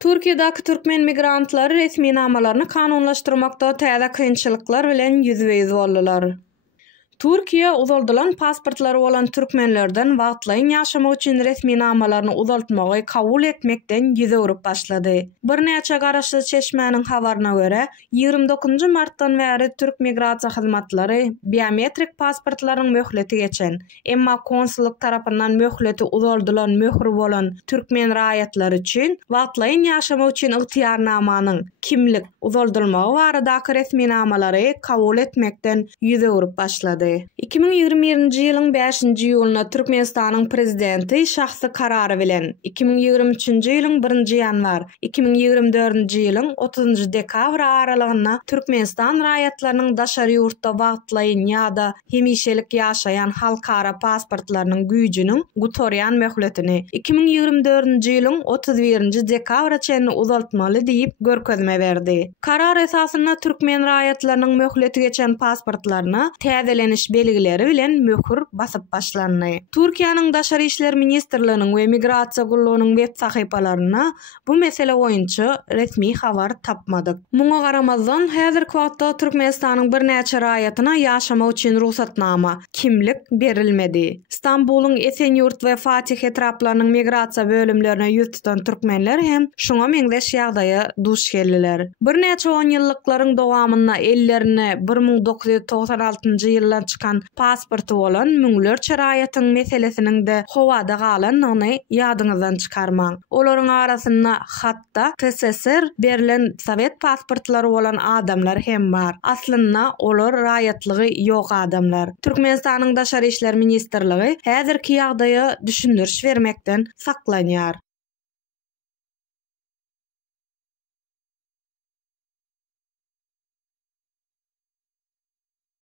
Türkiýedäki türkmen migrantlary resmi namalaryny kanunlaşdyrmakda täze kynçylyklar bilen ýüzbeýiz boldylar. Türkiýe uzaldylan pasportlary bolan türkmenlerden wagtlaýyn ýaşamak üçin resmi namalaryny uzaltmagy kabul etmekden ýüze başlady. Bir näçe garaşly çeşmäniň habaryna görä, 29 martdan bäri türk migrasiýa hyzmatlary biometrik pasportlaryň möhleti geçen, emma konsulluk tarapyndan möhleti uzaldylan möhür bolan türkmen raýatlary üçin wagtlaýyn ýaşamak üçin ygtyýarnamanyň kimlik uzaldylmagy baradaky resmi namalary kabul etmekden ýüze başlady. 2021-nji ýylyň 5-nji ýuluna Türkmenistanyň prezidenti şahsy karary bilen 2023-nji ýylyň 1-nji ýanwar 2024-nji ýylyň 30-njy dekabr aralygyna Türkmenistan raýatlarynyň daşary ýurtda wagtlaýyn ýa-da hemişelik ýaşaýan halkara pasportlarynyň güýjüniň gutorýan möhletini 2024-nji ýylyň 31-nji dekabra çenli uzaltmaly diýip görkezme berdi. Karar esasyna türkmen raýatlarynyň möhleti geçen pasportlaryna täzeleniş belgileri bilen möhür basyp başlandy. Türkiýanyň Daşary işler ministrliginiň we Migrasiýa gullugynyň web sahypalaryna bu mesele boýunça resmi habar tapmadyk. Muňa garamazdan häzirki wagtda Türkmenistanyň bir näçe raýatyna ýaşamak üçin ruhsatnama, kimlik berilmedi. İstanbulyň Esenýurt we Fatih etraplarynyň migrasiýa bölümlerine ýüz tutan türkmenler hem şoňa meňzeş ýagdaýa duş geldiler. Bir näçe 10 ýyllyklaryň dowamyna ellerine 1996-njy ýyldan çıkan pasportu bolan müňlerçe raýatyň meselesiniň de howada galanlygyny ýadyňyzdan çykarmaň. Olaryň arasynda hatda TSSR berilen Sowet pasportlary bolan adamlar hem bar. Aslynda olar raýatlygy ýok adamlar. Türkmenistanyň Daşary işler ministrligi häzirki ýagdaýa düşündiriş bermekden saklanýar.